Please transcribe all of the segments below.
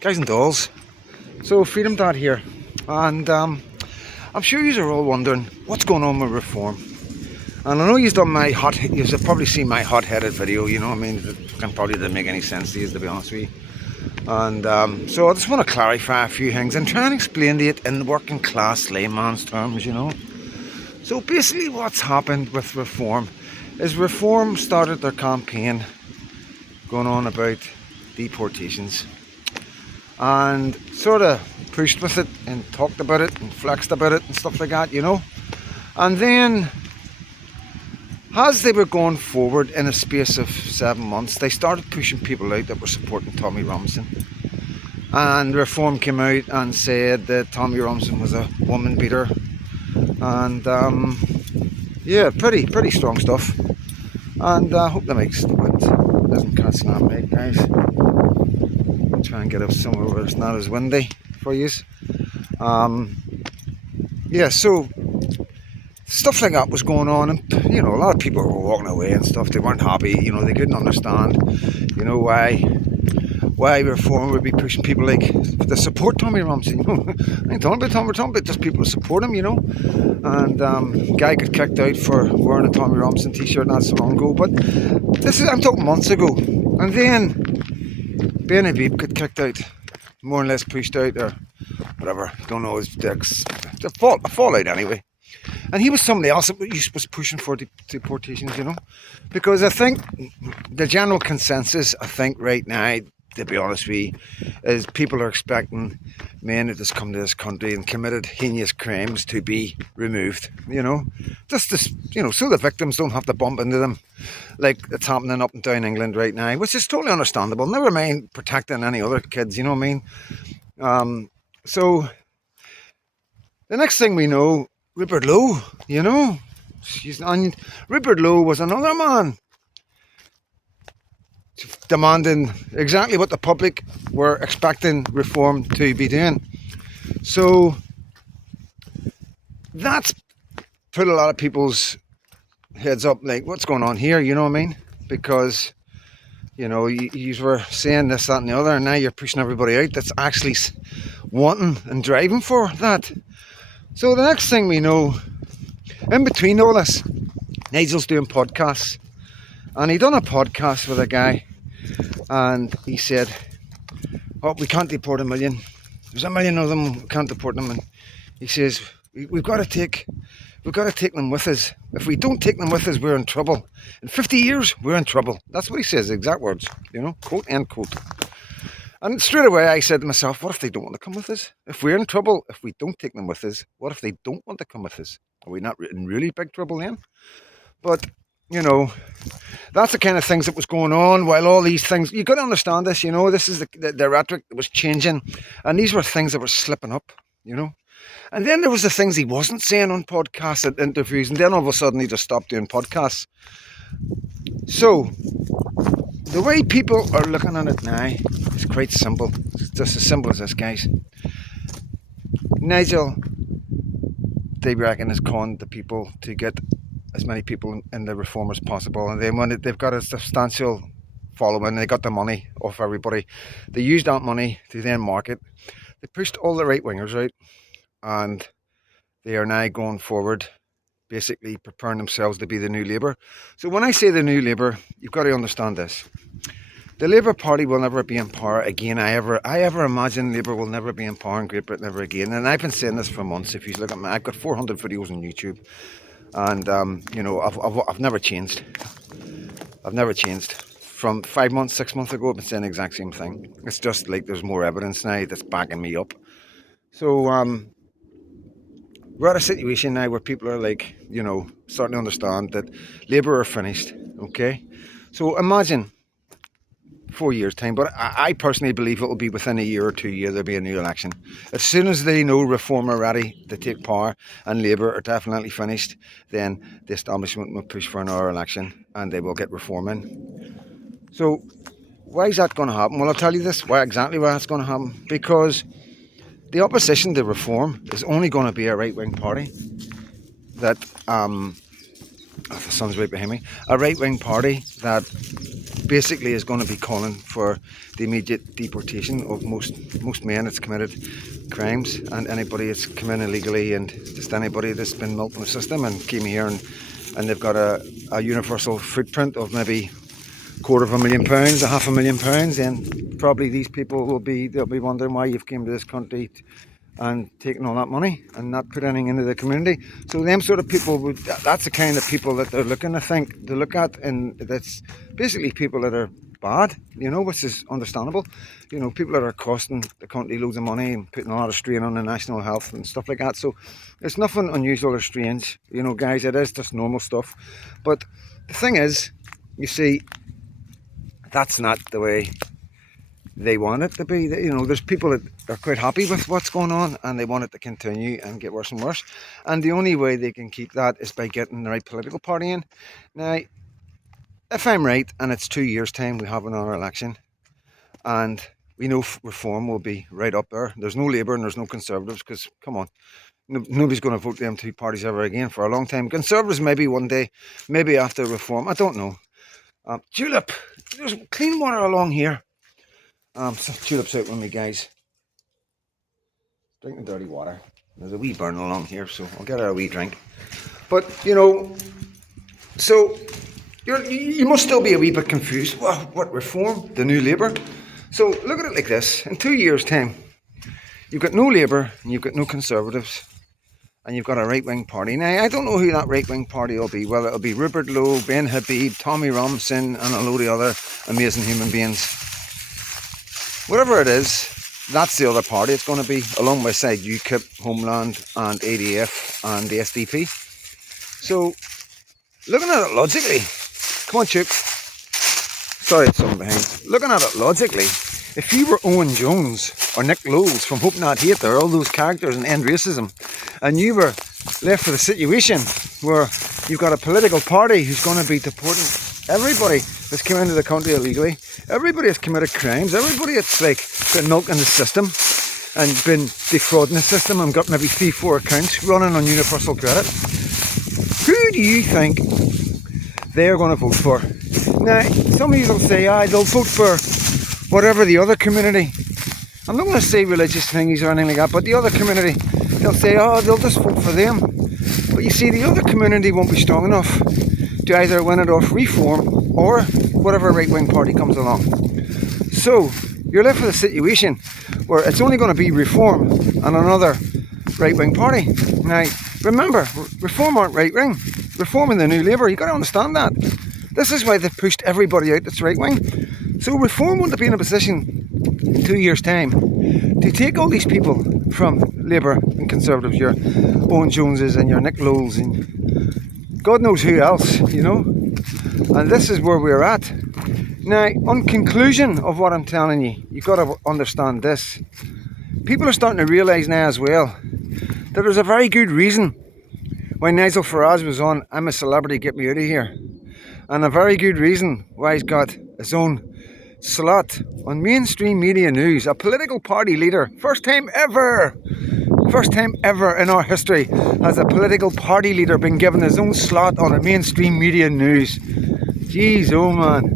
Guys and dolls. So Freedom Dad here, and I'm sure you are all wondering what's going on with reform. And I know you've done my you've probably seen my hot-headed video. You know, what I mean, it can probably didn't make any sense to you, to be honest with you. And so I just want to clarify a few things and try and explain to it in working class layman's terms. You know. So basically, what's happened with reform is reform started their campaign going on about deportations, and sort of pushed with it and talked about it and flexed about it and stuff like that, you know. And then, as they were going forward in a space of 7 months, they started pushing people out that were supporting Tommy Robinson. And Reform came out and said that Tommy Robinson was a woman beater. And yeah, pretty strong stuff. And I hope the mic's doesn't catch that mic, guys. Try and get up somewhere where it's not as windy for you. Yeah, so stuff like that was going on, and you know, a lot of people were walking away and stuff. They weren't happy, you know, they couldn't understand, you know, why Reform would be pushing people like to support Tommy Robinson. You know, I ain't talking about Tommy, we're talking about just people to support him, you know. And guy got kicked out for wearing a Tommy Robinson t-shirt not so long ago, but I'm talking months ago. And then Benny Beep got kicked out, more or less pushed out, or whatever. Don't know, it's a fallout anyway. And he was somebody else that was pushing for deportations, you know, because I think the general consensus, I think right now, to be honest with you, is people are expecting men that just come to this country and committed heinous crimes to be removed, you know, just this, you know, so the victims don't have to bump into them like it's happening up and down England right now, which is totally understandable. Never mind protecting any other kids, you know what I mean? So the next thing we know, Rupert Lowe, you know, and Rupert Lowe was another man demanding exactly what the public were expecting Reform to be doing. So that's put a lot of people's heads up, like, what's going on here, you know what I mean? Because, you know, you were saying this, that and the other, and now you're pushing everybody out that's actually wanting and driving for that. So the next thing we know, in between all this, Nigel's doing podcasts, and he done a podcast with a guy, and he said, oh, we can't deport 1 million. There's 1 million of them, we can't deport them. And he says, we've got to take them with us. If we don't take them with us, we're in trouble. In 50 years, we're in trouble. That's what he says, exact words, you know, quote, end quote. And straight away I said to myself, what if they don't want to come with us? If we're in trouble, if we don't take them with us, what if they don't want to come with us? Are we not in really big trouble then? But, you know, that's the kind of things that was going on while all these things, you got to understand this, you know, this is the rhetoric that was changing, and these were things that were slipping up, you know. And then there was the things he wasn't saying on podcasts and interviews, and then all of a sudden he just stopped doing podcasts. So the way people are looking at it now is quite simple. It's just as simple as this, guys. Nigel, they reckon, has conned the people to get as many people in the Reform as possible, and then when they've got a substantial following, they got the money off everybody. They used that money to then market. They pushed all the right wingers out, and they are now going forward, basically preparing themselves to be the new Labour. So when I say the new Labour, you've got to understand this. The Labour Party will never be in power again. I ever imagine Labour will never be in power in Great Britain ever again. And I've been saying this for months. If you look at me, I've got 400 videos on YouTube, and you know, I've never changed. I've never changed. From 5 months, 6 months ago, I've been saying the exact same thing. It's just like there's more evidence now that's backing me up. So we're at a situation now where people are like, you know, starting to understand that Labour are finished, okay? So imagine 4 years' time, but I personally believe it will be within a year or 2 years there'll be a new election. As soon as they know Reform are ready to take power and Labour are definitely finished, then the establishment will push for another election and they will get Reform in. So why is that going to happen? Well, I'll tell you this, why that's going to happen. Because the opposition to Reform is only going to be a right-wing party that oh, the sun's right behind me, a right-wing party that basically is going to be calling for the immediate deportation of most men that's committed crimes, and anybody that's come in illegally, and just anybody that's been milking the system and came here and they've got a universal footprint of maybe £250,000, £500,000, and probably these people they'll be wondering why you've came to this country and taken all that money and not put anything into the community. So them sort of people that's the kind of people that they're looking to look at, and that's basically people that are bad, which is understandable. People that are costing the country loads of money and putting a lot of strain on the national health and stuff like that. So it's nothing unusual or strange, guys. It is just normal stuff. But the thing is, you see, that's not the way they want it to be. There's people that are quite happy with what's going on, and they want it to continue and get worse and worse. And the only way they can keep that is by getting the right political party in. Now, if I'm right, and it's 2 years' time we have another election, and we know Reform will be right up there. There's no Labour and there's no Conservatives, because, come on, nobody's going to vote them two parties ever again for a long time. Conservatives maybe one day, maybe after Reform, I don't know. Tulip, there's clean water along here. So Tulip's out with me, guys. Drinking dirty water. There's a wee burn along here, so I'll get her a wee drink. But, so you must still be a wee bit confused. Well, what Reform? The new Labour? So look at it like this. In 2 years' time, you've got no Labour, and you've got no Conservatives, and you've got a right-wing party. Now, I don't know who that right-wing party will be. Well, it'll be Rupert Lowe, Ben Habib, Tommy Robinson, and a load of other amazing human beings. Whatever it is, that's the other party. It's going to be alongside UKIP, Homeland, and ADF, and the SDP. So, looking at it logically, come on, Chip. Sorry, it's someone behind. Looking at it logically, if you were Owen Jones or Nick Lowles from Hope Not Hate, there, all those characters and End Racism, and you were left with a situation where you've got a political party who's going to be deporting everybody that's come into the country illegally, everybody that's committed crimes, everybody that's been milking the system and been defrauding the system and got maybe 3-4 accounts running on universal credit, who do you think they're going to vote for? Now, some of you will say, they'll vote for whatever the other community. I'm not going to say religious things or anything like that, but the other community, they'll say, they'll just vote for them. But you see, the other community won't be strong enough to either win it off Reform or whatever right-wing party comes along. So, you're left with a situation where it's only going to be Reform and another right-wing party. Now, remember, Reform aren't right-wing. Reform and the New Labour, you've got to understand that. This is why they've pushed everybody out that's right-wing. So Reform want to be in a position in 2 years' time to take all these people from Labour and Conservatives, your Owen Joneses and your Nick Lowles and God knows who else, And this is where we're at. Now, on conclusion of what I'm telling you, you've got to understand this. People are starting to realise now as well that there's a very good reason why Nigel Farage was on I'm a Celebrity, Get Me Out of Here. And a very good reason why he's got his own slot on mainstream media news. A political party leader. First time ever in our history has a political party leader been given his own slot on a mainstream media news. Jeez, oh man.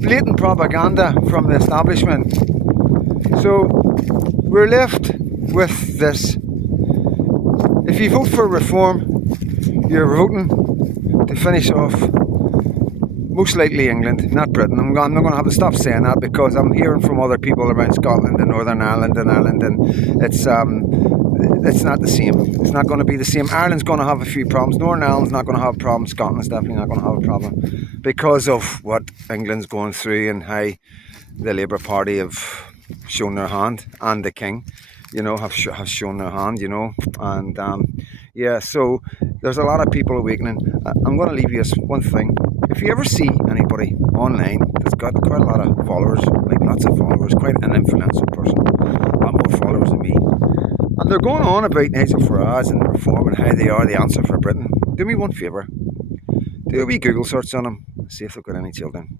Blatant propaganda from the establishment. So, we're left with this. If you vote for Reform, you're voting to finish off most likely England, not Britain. I'm not going to have to stop saying that because I'm hearing from other people around Scotland and Northern Ireland and it's not the same. It's not going to be the same. Ireland's going to have a few problems. Northern Ireland's not going to have problems. Scotland's definitely not going to have a problem because of what England's going through and how the Labour Party have shown their hand, and the King, have shown their hand, and so there's a lot of people awakening. I'm going to leave you with one thing. If you ever see anybody online that's got quite a lot of followers, like lots of followers, quite an influential person, a lot more followers than me, and they're going on about Nigel Farage and Reform and how they are the answer for Britain, do me one favour. Do a wee Google search on them, see if they've got any children.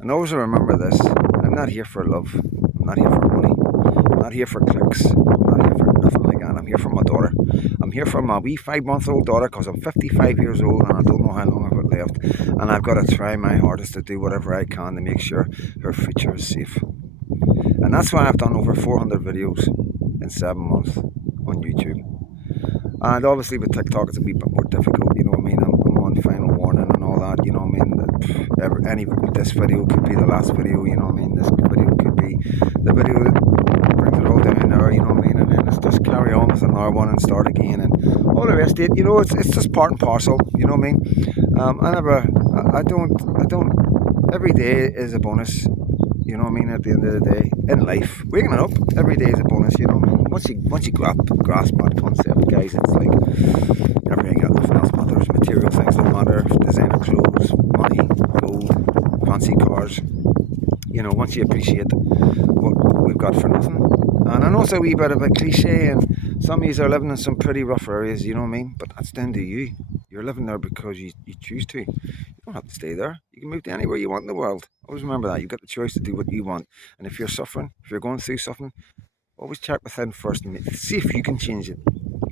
And always remember this, I'm not here for love, I'm not here for money, I'm not here for clicks, I'm not here for nothing like that. I'm I'm here for my daughter. I'm here for my wee 5-month-old daughter because I'm 55 years old and I don't know how long I've got left. And I've got to try my hardest to do whatever I can to make sure her future is safe. And that's why I've done over 400 videos in 7 months on YouTube. And obviously with TikTok it's a wee bit more difficult, you know what I mean? I'm on final warning and all that, you know what I mean? This video could be the last video, you know what I mean? This video could be the video that brings it all down there, you know what I mean? And then it's just carry on with another one and start again and all the rest of it, you know, it's just part and parcel, you know what I mean? I don't, every day is a bonus. You know what I mean? At the end of the day, in life, waking up every day is a bonus. You know what I mean? Once you grasp that concept, guys, it's like everything else, nothing else matters. Material things don't matter. Designer clothes, money, gold, fancy cars. You know, once you appreciate what we've got for nothing. And I know it's a wee bit of a cliche, and some of you are living in some pretty rough areas. You know what I mean? But that's down to you. You're living there because you choose to. You don't have to stay there. You can move to anywhere you want in the world. Always remember that. You've got the choice to do what you want. And if you're suffering, if you're going through something, always check within first and see if you can change it.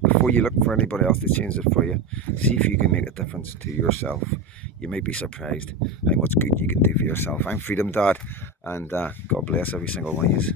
Before you look for anybody else to change it for you, see if you can make a difference to yourself. You may be surprised how much good you can do for yourself. I'm Freedom Dad, and God bless every single one of you.